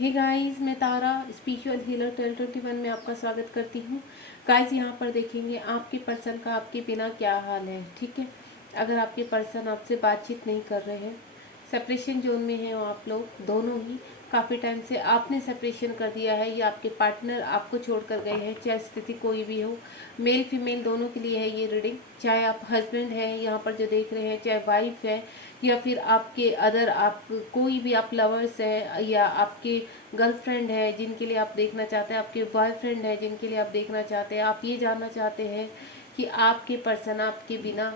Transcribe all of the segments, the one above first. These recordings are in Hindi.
हे गाइस, मैं तारा स्पिरिचुअल हीलर 1221 में आपका स्वागत करती हूँ। गाइस, यहाँ पर देखेंगे आपके पर्सन का आपके बिना क्या हाल है। ठीक है, अगर आपके पर्सन आपसे बातचीत नहीं कर रहे हैं, सेपरेशन जोन में हैं आप लोग दोनों ही, काफ़ी टाइम से आपने सेपरेशन कर दिया है या आपके पार्टनर आपको छोड़ कर गए हैं, चाहे स्थिति कोई भी हो, मेल फीमेल दोनों के लिए है ये रीडिंग। चाहे आप हस्बैंड हैं यहाँ पर जो देख रहे हैं, चाहे वाइफ है, या फिर आपके अदर आप कोई भी आप लवर्स है, या आपके गर्लफ्रेंड है जिनके लिए आप देखना चाहते हैं, आपके बॉयफ्रेंड है जिनके लिए आप देखना चाहते हैं, आप ये जानना चाहते हैं कि आपके पर्सन आपके बिना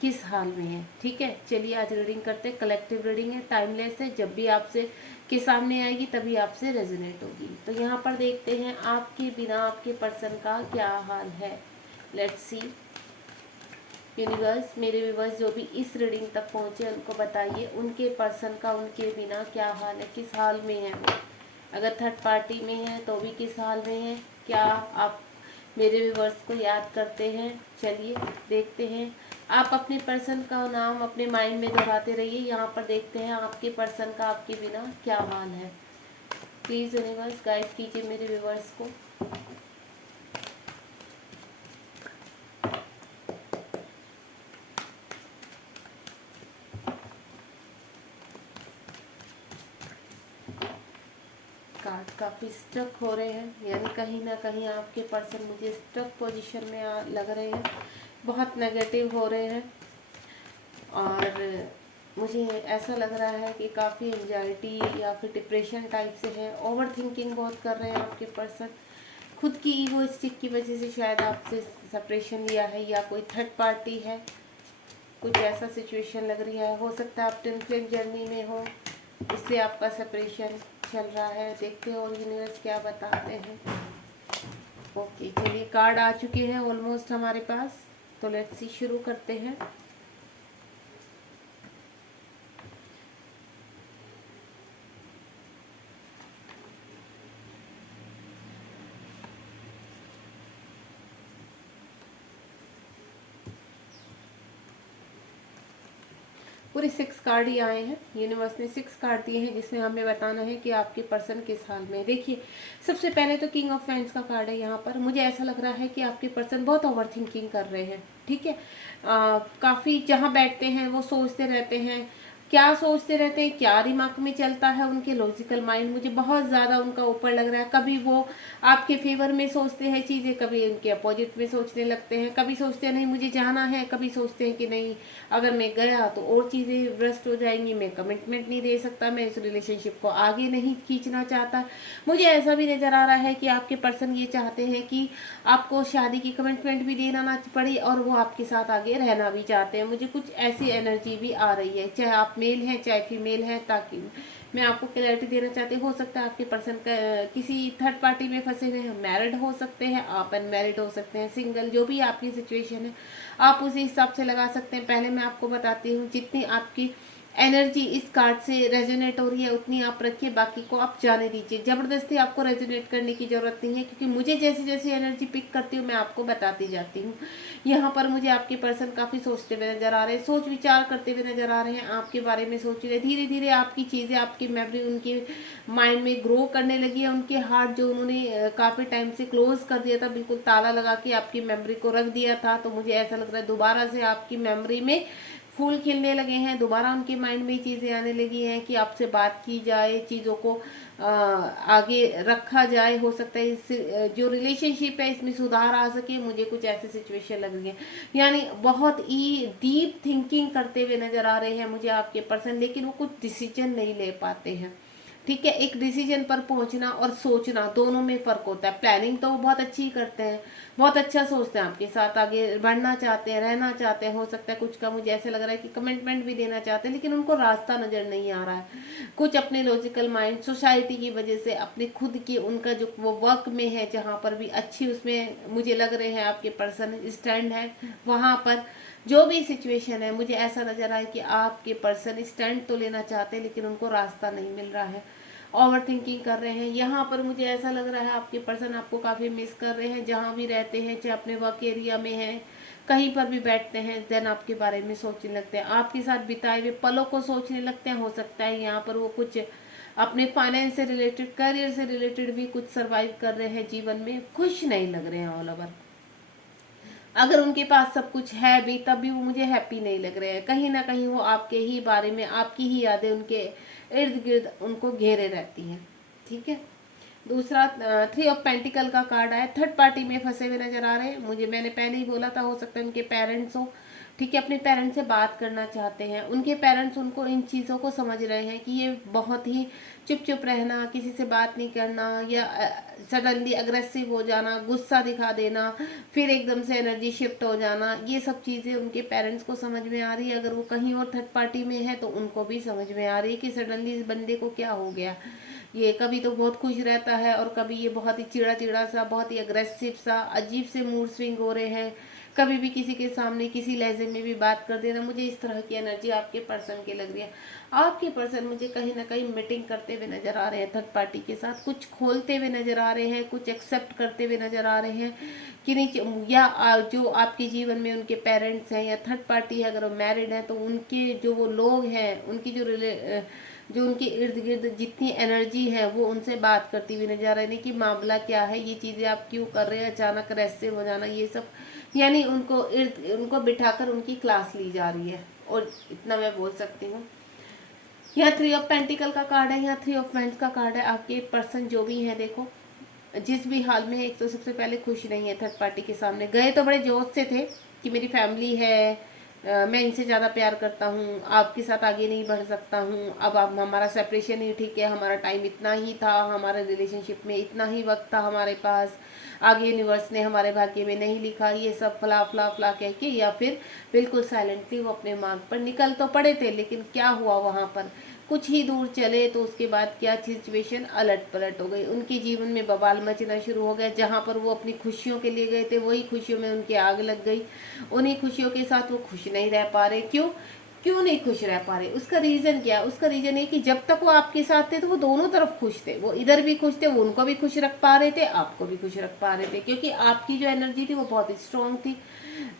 किस हाल में है। ठीक है, चलिए आज रीडिंग करते हैं। कलेक्टिव रीडिंग है, टाइमलेस है, जब भी आपसे के सामने आएगी तभी आपसे रेजोनेट होगी। तो यहाँ पर देखते हैं आपके बिना आपके पर्सन का क्या हाल है। Let's see. यूनिवर्स, मेरे व्यूवर्स जो भी इस रीडिंग तक पहुँचे उनको बताइए उनके पर्सन का उनके बिना क्या हाल है, किस हाल में है वो। अगर थर्ड पार्टी में है तो भी किस हाल में है, क्या आप मेरे व्यूवर्स को याद करते हैं। चलिए देखते हैं। आप अपने पर्सन का नाम अपने माइंड में दोहराते रहिए। यहाँ पर देखते हैं आपके पर्सन का आपके बिना क्या हाल है। प्लीज़ यूनिवर्स गाइड कीजिए मेरे व्यूवर्स को। कार्ड काफ़ी स्टक हो रहे हैं, यानी कहीं ना कहीं आपके पर्सन मुझे स्टक पोजीशन में लग रहे हैं, बहुत नेगेटिव हो रहे हैं। और मुझे ऐसा लग रहा है कि काफ़ी एंजाइटी या फिर डिप्रेशन टाइप से है, ओवर थिंकिंग बहुत कर रहे हैं आपके पर्सन। खुद की ईगोइस्टिक की वजह से शायद आपसे सेपरेशन लिया है, या कोई थर्ड पार्टी है, कुछ ऐसा सिचुएशन लग रही है। हो सकता है आप ट्विन फ्लेम जर्नी में हो, इसलिए आपका सेपरेशन चल रहा है। देखते हैं और यूनिवर्स क्या बताते हैं। ओके, चलिए कार्ड आ चुके हैं ऑलमोस्ट हमारे पास, तो लेट्स सी शुरू करते हैं। पूरे 6 कार्ड ही आए हैं। यूनिवर्स ने 6 कार्ड दिए हैं जिसमें हमें बताना है कि आपके पर्सन किस हाल में है। देखिए, सबसे पहले तो किंग ऑफ फैंस का कार्ड है। यहाँ पर मुझे ऐसा लग रहा है कि आपके पर्सन बहुत ओवर थिंकिंग कर रहे हैं। ठीक है, काफ़ी जहाँ बैठते हैं वो सोचते रहते हैं, क्या सोचते रहते हैं, क्या दिमाग में चलता है उनके, लॉजिकल माइंड मुझे बहुत ज़्यादा उनका ऊपर लग रहा है। कभी वो आपके फेवर में सोचते हैं चीज़ें, कभी उनके अपोजिट में सोचने लगते हैं। कभी सोचते हैं नहीं मुझे जाना है, कभी सोचते हैं कि नहीं अगर मैं गया तो और चीज़ें ब्रस्ट हो जाएंगी, मैं कमिटमेंट नहीं दे सकता, मैं इस रिलेशनशिप को आगे नहीं खींचना चाहता। मुझे ऐसा भी नज़र आ रहा है कि आपके पर्सन ये चाहते हैं कि आपको शादी की कमिटमेंट भी देना ना पड़े, और वो आपके साथ आगे रहना भी चाहते हैं। मुझे कुछ ऐसी एनर्जी भी आ रही है, चाहे आप मेल हैं चाहे फीमेल हैं, ताकि मैं आपको क्लैरिटी देना चाहती हूँ। हो सकता है आपके पर्सन का किसी थर्ड पार्टी में फंसे हुए हैं, मैरिड हो सकते हैं, आप अनमैरिड हो सकते हैं, सिंगल, जो भी आपकी सिचुएशन है आप उसी हिसाब से लगा सकते हैं। पहले मैं आपको बताती हूँ, जितनी आपकी एनर्जी इस कार्ड से रेजोनेट हो रही है उतनी आप रखिए, बाकी को आप जाने दीजिए। ज़बरदस्ती आपको रेजोनेट करने की ज़रूरत नहीं है, क्योंकि मुझे जैसी जैसी एनर्जी पिक करती हूँ मैं आपको बताती जाती हूँ। यहाँ पर मुझे आपके पर्सन काफ़ी सोचते हुए नज़र आ रहे हैं, सोच विचार करते हुए नज़र आ रहे हैं, आपके बारे में सोच रहे हैं। धीरे धीरे आपकी चीज़ें, आपकी मेमोरी उनके माइंड में ग्रो करने लगी है। उनके हार्ट जो उन्होंने काफ़ी टाइम से क्लोज कर दिया था, बिल्कुल ताला लगा के आपकी मेमोरी को रख दिया था, तो मुझे ऐसा लग रहा है दोबारा से आपकी मेमोरी में फूल खिलने लगे हैं। दोबारा उनके माइंड में चीज़ें आने लगी हैं कि आपसे बात की जाए, चीज़ों को आगे रखा जाए। हो सकता है इस जो रिलेशनशिप है इसमें सुधार आ सके। मुझे कुछ ऐसे सिचुएशन लग रही है, यानी बहुत ही डीप थिंकिंग करते हुए नजर आ रहे हैं मुझे आपके पर्सन, लेकिन वो कुछ डिसीजन नहीं ले पाते हैं। ठीक है, एक डिसीजन पर पहुंचना और सोचना दोनों में फ़र्क होता है। प्लानिंग तो वो बहुत अच्छी करते हैं, बहुत अच्छा सोचते हैं, आपके साथ आगे बढ़ना चाहते हैं, रहना चाहते हैं। हो सकता है कुछ का मुझे ऐसे लग रहा है कि कमिटमेंट भी देना चाहते हैं, लेकिन उनको रास्ता नज़र नहीं आ रहा है। कुछ अपने लॉजिकल माइंड, सोसाइटी की वजह से, अपने खुद की उनका जो वो वर्क में है जहाँ पर भी अच्छी, उसमें मुझे लग रहे हैं आपके पर्सन स्टैंड है। वहाँ पर जो भी सिचुएशन है मुझे ऐसा नज़र आया कि आपके पर्सन स्टैंड तो लेना चाहते हैं, लेकिन उनको रास्ता नहीं मिल रहा है, ओवर थिंकिंग कर रहे हैं। यहाँ पर मुझे ऐसा लग रहा है आपके पर्सन आपको काफ़ी मिस कर रहे हैं। जहाँ भी रहते हैं, चाहे अपने वर्क एरिया में हैं, कहीं पर भी बैठते हैं, देन आपके बारे में सोचने लगते हैं, आपके साथ बिताए हुए पलों को सोचने लगते हैं। हो सकता है यहाँ पर वो कुछ अपने फाइनेंस से रिलेटेड, करियर से रिलेटेड भी कुछ सरवाइव कर रहे हैं जीवन में, खुश नहीं लग रहे हैं ऑल ओवर। अगर उनके पास सब कुछ है भी तब भी वो मुझे हैप्पी नहीं लग रहे हैं। कहीं ना कहीं वो आपके ही बारे में, आपकी ही यादें उनके इर्द गिर्द उनको घेरे रहती हैं। ठीक है। दूसरा 3 ऑफ पेंटिकल का कार्ड आया, थर्ड पार्टी में फंसे हुए नजर आ रहे हैं मुझे। मैंने पहले ही बोला था, हो सकता है उनके पेरेंट्स हो। ठीक है, अपने पेरेंट्स से बात करना चाहते हैं। उनके पेरेंट्स उनको इन चीज़ों को समझ रहे हैं कि ये बहुत ही चुप चुप रहना, किसी से बात नहीं करना, या सडनली अग्रेसिव हो जाना, गुस्सा दिखा देना, फिर एकदम से एनर्जी शिफ्ट हो जाना, ये सब चीज़ें उनके पेरेंट्स को समझ में आ रही है। अगर वो कहीं और थर्ड पार्टी में है तो उनको भी समझ में आ रही है कि सडनली इस बंदे को क्या हो गया। ये कभी तो बहुत खुश रहता है और कभी ये बहुत ही चिड़ा चिड़ा सा, बहुत ही अग्रेसिव सा, अजीब से मूड स्विंग हो रहे हैं। कभी भी किसी के सामने किसी लहजे में भी बात कर देना। मुझे इस तरह की एनर्जी आपके पर्सन की लग रही है। आपके पर्सन मुझे कहीं ना कहीं मीटिंग करते हुए नजर आ रहे हैं थर्ड पार्टी के साथ, कुछ खोलते हुए नजर आ रहे हैं, कुछ एक्सेप्ट करते हुए नजर आ रहे हैं कि नहीं, या जो आपके जीवन में उनके पेरेंट्स हैं या थर्ड पार्टी है, अगर वो मैरिड है तो उनके जो वो लोग हैं, उनकी जो उनके इर्द गिर्द जितनी एनर्जी है वो उनसे बात करती हुई नजर आ रही है कि मामला क्या है, ये चीज़ें आप क्यों कर रहे हैं, अचानक रेस्टिव हो जाना, ये सब। यानी उनको बिठाकर उनकी क्लास ली जा रही है, और इतना मैं बोल सकती हूँ। यहाँ 3 ऑफ पेंटिकल का कार्ड है, यहाँ 3 ऑफ वैंड्स का कार्ड है। आपके पर्सन जो भी हैं, देखो जिस भी हाल में है, एक तो सबसे पहले खुश नहीं है थर्ड पार्टी के सामने। गए तो बड़े जोश से थे कि मेरी फैमिली है, मैं इनसे ज़्यादा प्यार करता हूँ, आपके साथ आगे नहीं बढ़ सकता हूँ, अब आप हमारा सेपरेशन ही ठीक है, हमारा टाइम इतना ही था, हमारे रिलेशनशिप में इतना ही वक्त था हमारे पास, आगे यूनिवर्स ने हमारे भाग्य में नहीं लिखा, ये सब फला फला फला कह के, या फिर बिल्कुल साइलेंटली वो अपने मार्ग पर निकल तो पड़े थे। लेकिन क्या हुआ वहाँ पर, कुछ ही दूर चले तो उसके बाद क्या सिचुएशन अलट पलट हो गई। उनके जीवन में बवाल मचना शुरू हो गया। जहाँ पर वो अपनी खुशियों के लिए गए थे, वही खुशियों में उनकी आग लग गई। उन्हीं खुशियों के साथ वो खुश नहीं रह पा रहे। क्यों क्यों नहीं खुश रह पा रहे? उसका रीजन क्या है? उसका रीजन है कि जब तक वो आपके साथ थे तो वो दोनों तरफ खुश थे, वो इधर भी खुश थे, वो उनको भी खुश रख पा रहे थे, आपको भी खुश रख पा रहे थे, क्योंकि आपकी जो एनर्जी थी वो बहुत स्ट्रांग थी।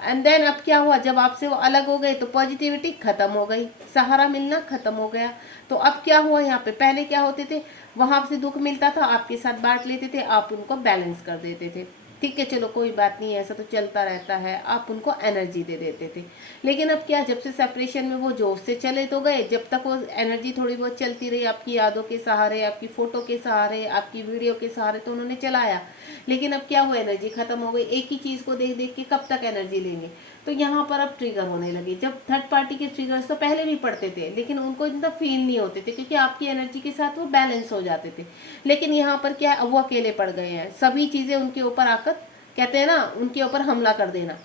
एंड देन अब क्या हुआ, जब आपसे वो अलग हो गए तो पॉजिटिविटी खत्म हो गई, सहारा मिलना खत्म हो गया। तो अब क्या हुआ यहाँ पे, पहले क्या होते थे, वहां से दुख मिलता था, आपके साथ बांट लेते थे, आप उनको बैलेंस कर देते थे। ठीक है, चलो कोई बात नहीं, ऐसा तो चलता रहता है, आप उनको एनर्जी दे देते थे। लेकिन अब क्या, जब से सेपरेशन में वो जोश से चले तो गए, जब तक वो एनर्जी थोड़ी बहुत चलती रही, आपकी यादों के सहारे, आपकी फोटो के सहारे, आपकी वीडियो के सहारे, तो उन्होंने चलाया। लेकिन अब क्या हुआ, एनर्जी खत्म हो गई। एक ही चीज को देख देख के कब तक एनर्जी लेंगे? तो यहाँ पर अब ट्रिगर होने लगे। जब थर्ड पार्टी के ट्रिगर्स तो पहले भी पड़ते थे, लेकिन उनको इतना फील नहीं होते थे, क्योंकि आपकी एनर्जी के साथ वो बैलेंस हो जाते थे। लेकिन यहाँ पर क्या है, अब वो अकेले पड़ गए हैं। सभी चीजें उनके ऊपर आकर, कहते हैं ना, उनके ऊपर हमला कर देना।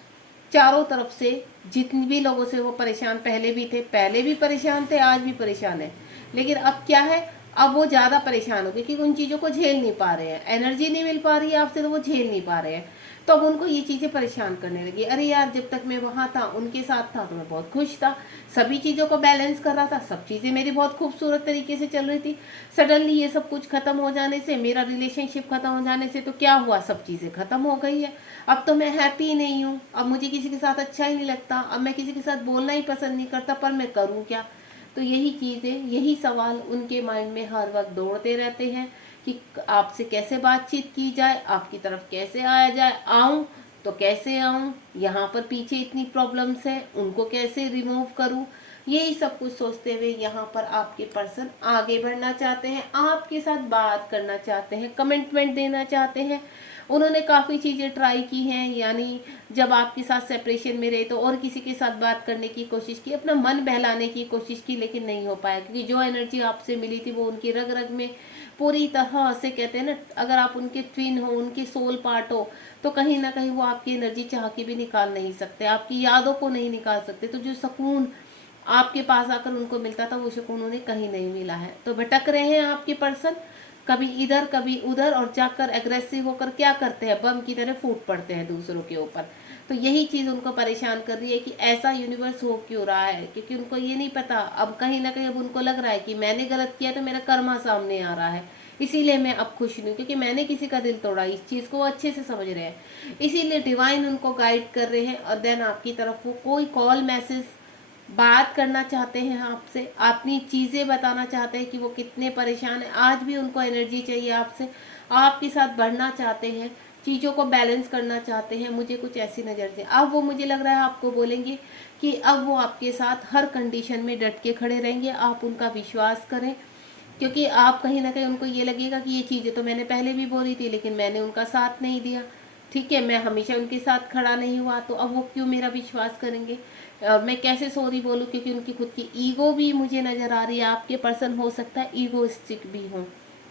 चारों तरफ से जितने भी लोगों से वो परेशान पहले भी थे, पहले भी परेशान थे, आज भी परेशान है। लेकिन अब क्या है, अब वो ज्यादा परेशान हो गए, क्योंकि उन चीजों को झेल नहीं पा रहे हैं, एनर्जी नहीं मिल पा रही है आपसे, तो वो झेल नहीं पा रहे हैं। तो अब उनको ये चीजें परेशान करने लगी। अरे यार, जब तक मैं वहां था, उनके साथ था, तो मैं बहुत खुश था, सभी चीजों को बैलेंस कर रहा था, सब चीजें मेरी बहुत खूबसूरत तरीके से चल रही थी। सडनली ये सब कुछ खत्म हो जाने से, मेरा रिलेशनशिप खत्म हो जाने से, तो क्या हुआ, सब चीजें खत्म हो गई है। अब तो मैं हैप्पी नहीं हूँ, अब मुझे किसी के साथ अच्छा ही नहीं लगता, अब मैं किसी के साथ बोलना ही पसंद नहीं करता, पर मैं करूँ क्या? तो यही चीजें, यही सवाल उनके माइंड में हर वक्त दौड़ते रहते हैं कि आपसे कैसे बातचीत की जाए, आपकी तरफ कैसे आया जाए, आऊं तो कैसे आऊं, यहाँ पर पीछे इतनी प्रॉब्लम्स है, उनको कैसे रिमूव करूं। यही सब कुछ सोचते हुए यहाँ पर आपके पर्सन आगे बढ़ना चाहते हैं, आपके साथ बात करना चाहते हैं, कमिटमेंट देना चाहते हैं। उन्होंने काफ़ी चीज़ें ट्राई की हैं, यानी जब आपके साथ सेपरेशन में रहे तो और किसी के साथ बात करने की कोशिश की, अपना मन बहलाने की कोशिश की, लेकिन नहीं हो पाया, क्योंकि जो एनर्जी आपसे मिली थी वो उनकी रग रग में पूरी तरह से, कहते हैं ना, अगर आप उनके ट्विन हो, उनके सोल पार्ट हो, तो कहीं ना कहीं वो आपकी एनर्जी चाह के भी निकाल नहीं सकते, आपकी यादों को नहीं निकाल सकते। तो जो सुकून आपके पास आकर उनको मिलता था, वो सुकून उन्हें कहीं नहीं मिला है। तो भटक रहे हैं आपके पर्सन, कभी इधर कभी उधर, और जाकर एग्रेसिव होकर क्या करते हैं, बम की तरह फूट पड़ते हैं दूसरों के ऊपर। तो यही चीज उनको परेशान कर रही है कि ऐसा यूनिवर्स हो क्यों रहा है, क्योंकि उनको ये नहीं पता। अब कहीं ना कहीं अब उनको लग रहा है कि मैंने गलत किया तो मेरा कर्मा सामने आ रहा है, इसीलिए मैं अब खुश नहीं हूँ, क्योंकि मैंने किसी का दिल तोड़ा। इस चीज को वो अच्छे से समझ रहे हैं, इसीलिए डिवाइन उनको गाइड कर रहे हैं। और देन आपकी तरफ वो कोई कॉल मैसेज बात करना चाहते हैं आपसे, अपनी चीज़ें बताना चाहते हैं कि वो कितने परेशान हैं, आज भी उनको एनर्जी चाहिए आपसे, आपके साथ बढ़ना चाहते हैं, चीज़ों को बैलेंस करना चाहते हैं। मुझे कुछ ऐसी नज़र से अब वो, मुझे लग रहा है आपको बोलेंगे कि अब वो आपके साथ हर कंडीशन में डट के खड़े रहेंगे। आप उनका विश्वास करें, क्योंकि आप कहीं ना कहीं उनको ये लगेगा कि ये चीज़ें तो मैंने पहले भी बोली थी लेकिन मैंने उनका साथ नहीं दिया, ठीक है, मैं हमेशा उनके साथ खड़ा नहीं हुआ, तो अब वो क्यों मेरा विश्वास करेंगे, मैं कैसे सॉरी बोलूँ, क्योंकि उनकी खुद की ईगो भी मुझे नज़र आ रही है। आपके पर्सन हो सकता है ईगोइस्टिक भी हो,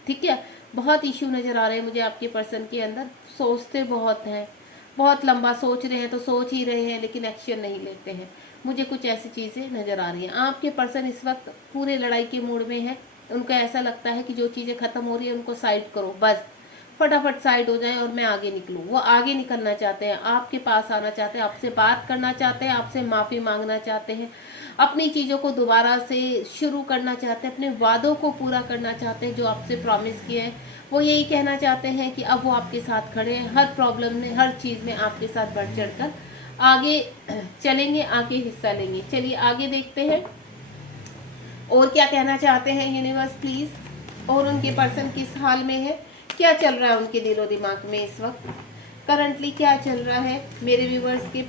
ठीक है, बहुत इशू नज़र आ रहे हैं मुझे आपके पर्सन के अंदर, सोचते बहुत हैं, बहुत लंबा सोच रहे हैं, तो सोच ही रहे हैं लेकिन एक्शन नहीं लेते हैं। मुझे कुछ ऐसी चीज़ें नज़र आ रही हैं। आपके पर्सन इस वक्त पूरे लड़ाई के मूड में है, उनको ऐसा लगता है कि जो चीज़ें ख़त्म हो रही है उनको साइड करो, बस फटाफट साइड हो जाए और मैं आगे निकलूँ। वो आगे निकलना चाहते हैं, आपके पास आना चाहते हैं, आपसे बात करना चाहते हैं, आपसे माफ़ी मांगना चाहते हैं, अपनी चीज़ों को दोबारा से शुरू करना चाहते हैं, अपने वादों को पूरा करना चाहते हैं जो आपसे प्रॉमिस किए हैं। वो यही कहना चाहते हैं कि अब वो आपके साथ खड़े हैं, हर प्रॉब्लम में, हर चीज़ में आपके साथ बढ़ चढ़ कर आगे चलेंगे, आगे हिस्सा लेंगे। चलिए आगे देखते हैं और क्या कहना चाहते हैं यूनिवर्स प्लीज़, और उनके पर्सन किस हाल में है, क्या चल रहा है उनके दिलो दिमाग में इस वक्त, करंटली क्या चल रहा है मेरे व्यूवर्स के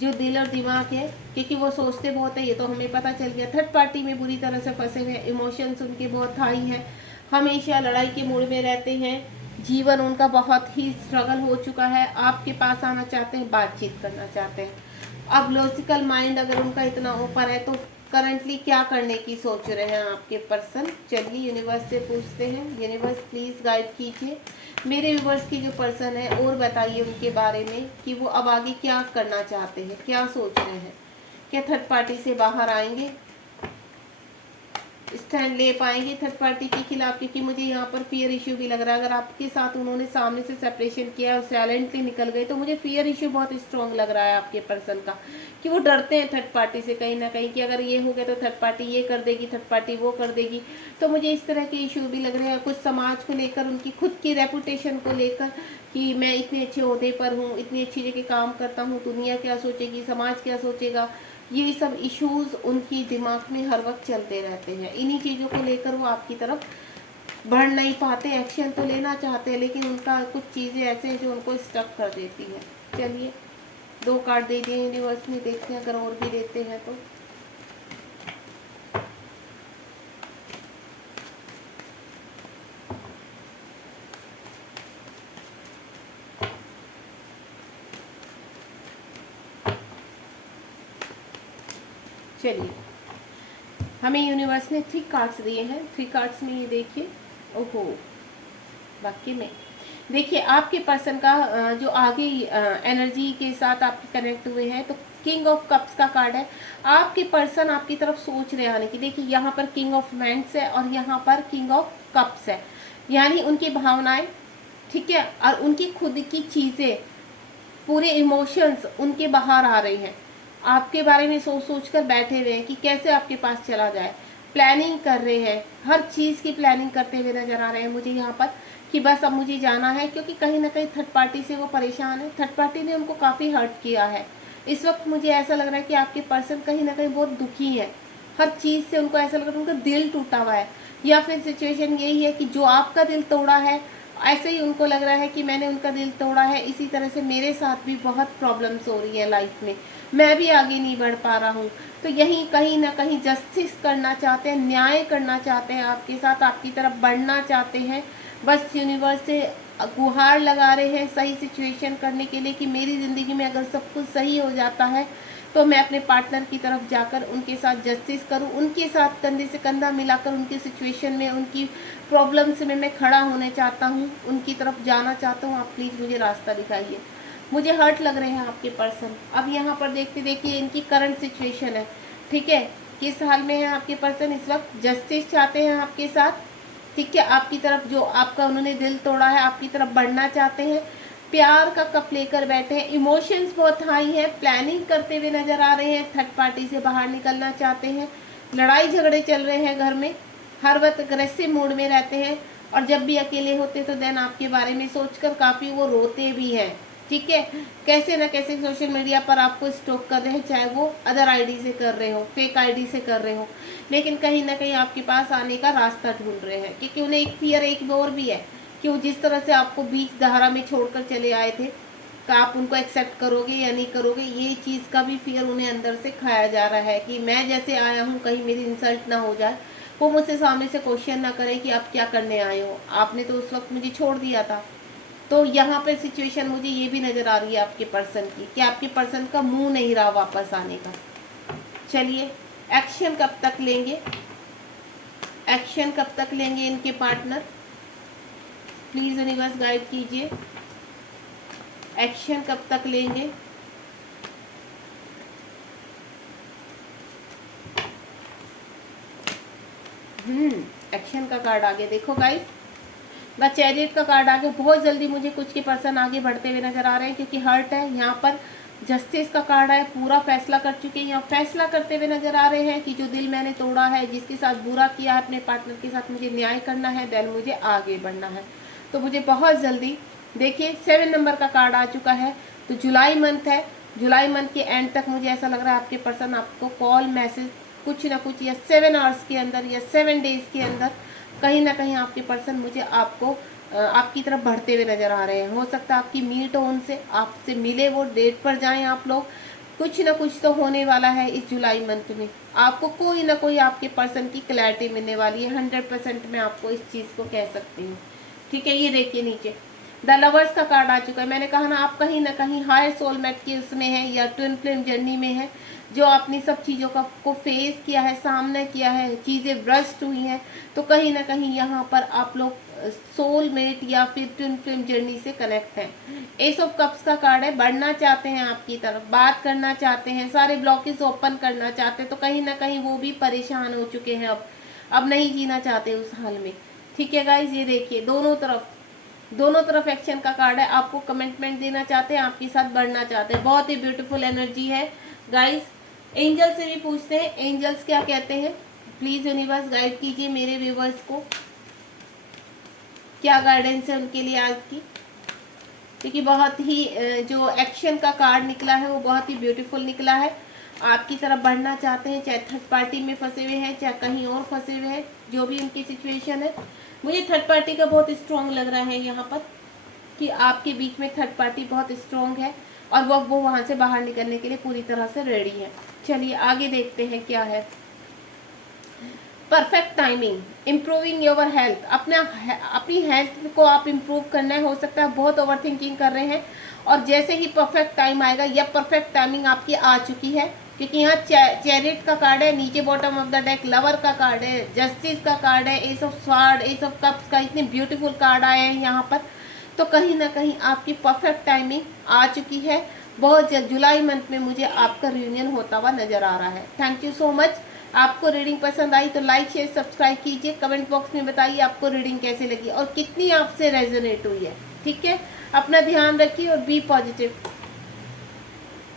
जो दिल और दिमाग है, क्योंकि वो सोचते बहुत है, ये तो हमें पता चल गया। थर्ड पार्टी में बुरी तरह से फंसे हुए हैं, इमोशंस उनके बहुत हाई हैं, हमेशा लड़ाई के मूड में रहते हैं, जीवन उनका बहुत ही स्ट्रगल हो चुका है, आपके पास आना चाहते हैं, बातचीत करना चाहते हैं। अब लॉजिकल माइंड अगर उनका इतना ऊपर है तो करंटली क्या करने की सोच रहे हैं आपके पर्सन। चलिए यूनिवर्स से पूछते हैं, यूनिवर्स प्लीज़ गाइड कीजिए मेरे व्यूवर्स की जो पर्सन है, और बताइए उनके बारे में कि वो अब आगे क्या करना चाहते हैं, क्या सोच रहे हैं, क्या थर्ड पार्टी से बाहर आएंगे, स्टैंड ले पाएंगे थर्ड पार्टी के खिलाफ, क्योंकि मुझे यहाँ पर फियर इशू भी लग रहा है। अगर आपके साथ उन्होंने सामने से सेपरेशन किया और साइलेंटली निकल गए तो मुझे फियर इशू बहुत स्ट्रॉन्ग लग रहा है आपके पर्सन का, कि वो डरते हैं थर्ड पार्टी से कहीं ना कहीं, कि अगर ये हो गया तो थर्ड पार्टी ये कर देगी, थर्ड पार्टी वो कर देगी। तो मुझे इस तरह के इशू भी लग रहे हैं, कुछ समाज को लेकर, उनकी खुद की रेपुटेशन को लेकर, कि मैं इतने अच्छे ओहदे पर हूँ, इतनी अच्छी जगह काम करता हूँ, दुनिया क्या सोचेगी, समाज क्या सोचेगा, ये सब इश्यूज उनकी दिमाग में हर वक्त चलते रहते हैं। इन्हीं चीज़ों को लेकर वो आपकी तरफ बढ़ नहीं पाते, एक्शन तो लेना चाहते हैं लेकिन उनका कुछ चीज़ें ऐसे हैं जो उनको स्टक कर देती है। चलिए 2 कार्ड दे दिए यूनिवर्स ने, देखते हैं अगर और भी देते हैं तो। चलिए हमें यूनिवर्स ने 3 कार्ड्स दिए हैं, 3 कार्ड्स में ये देखिए, ओहो वाकई में देखिए आपके पर्सन का जो आगे एनर्जी के साथ आपके कनेक्ट हुए हैं, तो किंग ऑफ कप्स का कार्ड है। आपके पर्सन आपकी तरफ सोच रहे आने की, देखिए यहाँ पर किंग ऑफ मैंड्स है और यहाँ पर किंग ऑफ कप्स है, यानी उनकी भावनाएं, ठीक है, और उनकी खुद की चीज़ें, पूरे इमोशंस उनके बाहर आ रहे हैं, आपके बारे में सोच सोच कर बैठे हुए हैं कि कैसे आपके पास चला जाए, प्लानिंग कर रहे हैं, हर चीज़ की प्लानिंग करते हुए नजर आ रहे हैं मुझे यहाँ पर, कि बस अब मुझे जाना है, क्योंकि कहीं ना कहीं थर्ड पार्टी से वो परेशान है, थर्ड पार्टी ने उनको काफ़ी हर्ट किया है। इस वक्त मुझे ऐसा लग रहा है कि आपके पर्सन कहीं ना कहीं बहुत दुखी है, हर चीज़ से उनको ऐसा लग रहा है उनका दिल टूटा हुआ है, या फिर सिचुएशन यही है कि जो आपका दिल तोड़ा है, ऐसे ही उनको लग रहा है कि मैंने उनका दिल तोड़ा है, इसी तरह से मेरे साथ भी बहुत प्रॉब्लम्स हो रही हैं लाइफ में, मैं भी आगे नहीं बढ़ पा रहा हूँ। तो यही कहीं ना कहीं जस्टिस करना चाहते हैं, न्याय करना चाहते हैं आपके साथ, आपकी तरफ बढ़ना चाहते हैं, बस यूनिवर्स से गुहार लगा रहे हैं सही सिचुएशन करने के लिए, कि मेरी ज़िंदगी में अगर सब कुछ सही हो जाता है तो मैं अपने पार्टनर की तरफ जाकर उनके साथ जस्टिस करूं, उनके साथ कंधे से कंधा मिलाकर उनकी सिचुएशन में, उनकी प्रॉब्लम्स में मैं खड़ा होने चाहता हूं, उनकी तरफ जाना चाहता हूं। आप प्लीज़ मुझे रास्ता दिखाइए, मुझे हर्ट लग रहे हैं आपके पर्सन। अब यहाँ पर देखते देखिए इनकी करंट सिचुएशन है, ठीक है, किस हाल में है आपके पर्सन इस वक्त, जस्टिस चाहते हैं आपके साथ, ठीक है, आपकी तरफ जो आपका उन्होंने दिल तोड़ा है आपकी तरफ बढ़ना चाहते हैं, प्यार का कप लेकर बैठे हैं, इमोशंस बहुत हाई है, प्लानिंग करते हुए नजर आ रहे हैं, थर्ड पार्टी से बाहर निकलना चाहते हैं, लड़ाई झगड़े चल रहे हैं घर में, हर वक्त अग्रेसिव मूड में रहते हैं, और जब भी अकेले होते तो देन आपके बारे में सोचकर काफ़ी वो रोते भी हैं, ठीक है। कैसे ना कैसे सोशल मीडिया पर आपको स्टॉक कर रहे हैं, चाहे वो अदर आईडी से कर रहे हो, फेक आईडी से कर रहे हो, लेकिन कहीं ना कहीं आपके पास आने का रास्ता ढूंढ रहे हैं, क्योंकि उन्हें एक फियर एक और भी है कि वो जिस तरह से आपको बीच दहारा में छोड़कर चले आए थे, कि आप उनको एक्सेप्ट करोगे या नहीं करोगे, ये चीज़ का भी फियर उन्हें अंदर से खाया जा रहा है कि मैं जैसे आया हूँ कहीं मेरी इंसल्ट ना हो जाए, वो मुझसे सामने से क्वेश्चन ना करे कि आप क्या करने आए हो, आपने तो उस वक्त मुझे छोड़ दिया था। तो यहाँ पे सिचुएशन मुझे ये भी नज़र आ रही है आपके पर्सन की कि आपके पर्सन का मुंह नहीं रहा वापस आने का। चलिए, एक्शन कब तक लेंगे, एक्शन कब तक लेंगे इनके पार्टनर, प्लीज यूनिवर्स गाइड कीजिए, एक्शन कब तक लेंगे। एक्शन का कार्ड आगे देखो गाइस, द चैरियट का कार्ड आगे। बहुत जल्दी मुझे कुछ के पर्सन आगे बढ़ते हुए नजर आ रहे हैं, क्योंकि हर्ट है यहाँ पर। जस्टिस का कार्ड है, पूरा फैसला कर चुके हैं, यहाँ फैसला करते हुए नजर आ रहे हैं कि जो दिल मैंने तोड़ा है, जिसके साथ बुरा किया है अपने पार्टनर के साथ, मुझे न्याय करना है, देन मुझे आगे बढ़ना है। तो मुझे बहुत जल्दी, देखिए 7 नंबर का कार्ड आ चुका है। तो जुलाई मंथ है, जुलाई मंथ के एंड तक मुझे ऐसा लग रहा है आपके पर्सन आपको कॉल मैसेज कुछ ना कुछ, या 7 आवर्स के अंदर या 7 डेज के अंदर कहीं ना कहीं आपके पर्सन मुझे आपको आपकी तरफ बढ़ते हुए नजर आ रहे हैं। हो सकता है आपकी मीट हो उनसे, आपसे मिले, वो डेट पर जाएं आप लोग, कुछ ना कुछ तो होने वाला है इस जुलाई मंथ में। आपको कोई ना कोई आपके पर्सन की क्लैरिटी मिलने वाली है, 100% मैं आपको इस चीज़ को कह सकती हूँ। ठीक है, ये देखिए नीचे द लवर्स का कार्ड आ चुका है। मैंने कहा ना, आप कहीं ना कहीं हायर सोलमेट के उसमें है या ट्विन फ्लेम जर्नी में है, जो आपने सब चीज़ों का को फेस किया है, सामना किया है, चीज़ें ब्रस्ट हुई हैं। तो कहीं ना कहीं यहाँ पर आप लोग सोलमेट या फिर ट्विन फ्लेम जर्नी से कनेक्ट हैं। एस ऑफ कप्स का कार्ड है, बढ़ना चाहते हैं आपकी तरफ, बात करना चाहते हैं, सारे ब्लॉकेज ओपन करना चाहते हैं। तो कहीं ना कहीं वो भी परेशान हो चुके हैं, अब नहीं जीना चाहते उस हाल में। ठीक है गाइज, ये देखिए दोनों तरफ एक्शन का कार्ड है। आपको कमिटमेंट देना चाहते हैं, आपके साथ बढ़ना चाहते हैं। बहुत ही ब्यूटीफुल एनर्जी है गाइस। एंजल से भी पूछते हैं, एंजल्स क्या कहते हैं, प्लीज यूनिवर्स गाइड कीजिए मेरे व्यूवर्स को, क्या गाइडेंस है उनके लिए आज की। क्योंकि बहुत ही जो एक्शन का कार्ड निकला है वो बहुत ही ब्यूटीफुल निकला है। आपकी तरफ बढ़ना चाहते हैं, चाहे थर्ड पार्टी में फंसे हुए हैं, चाहे कहीं और फंसे हुए हैं, जो भी उनकी सिचुएशन है। मुझे थर्ड पार्टी का बहुत स्ट्रॉन्ग लग रहा है यहाँ पर, कि आपके बीच में थर्ड पार्टी बहुत स्ट्रॉन्ग है और वो वहाँ से बाहर निकलने के लिए पूरी तरह से रेडी है। चलिए आगे देखते हैं क्या है। Perfect timing, improving your health, अपनी हेल्थ को आप इम्प्रूव करना है। हो सकता है बहुत ओवर थिंकिंग कर रहे हैं, और जैसे ही परफेक्ट टाइम आएगा, या परफेक्ट टाइमिंग आपकी आ चुकी है, क्योंकि यहाँ चैरियट का कार्ड है, नीचे bottom of the deck lover का कार्ड है, जस्टिस का कार्ड है, S of sword, S of cups का, इतने ब्यूटीफुल कार्ड आए हैं यहाँ पर। तो कहीं ना कहीं आपकी परफेक्ट टाइमिंग आ चुकी है। बहुत जल्द जुलाई मंथ में मुझे आपका रियूनियन होता हुआ नजर आ रहा है। Thank you so much. आपको रीडिंग पसंद आई तो लाइक शेयर सब्सक्राइब कीजिए। कमेंट बॉक्स में बताइए आपको रीडिंग कैसे लगी और कितनी आपसे रेजोनेट हुई है। ठीक है, अपना ध्यान रखिए और बी पॉजिटिव।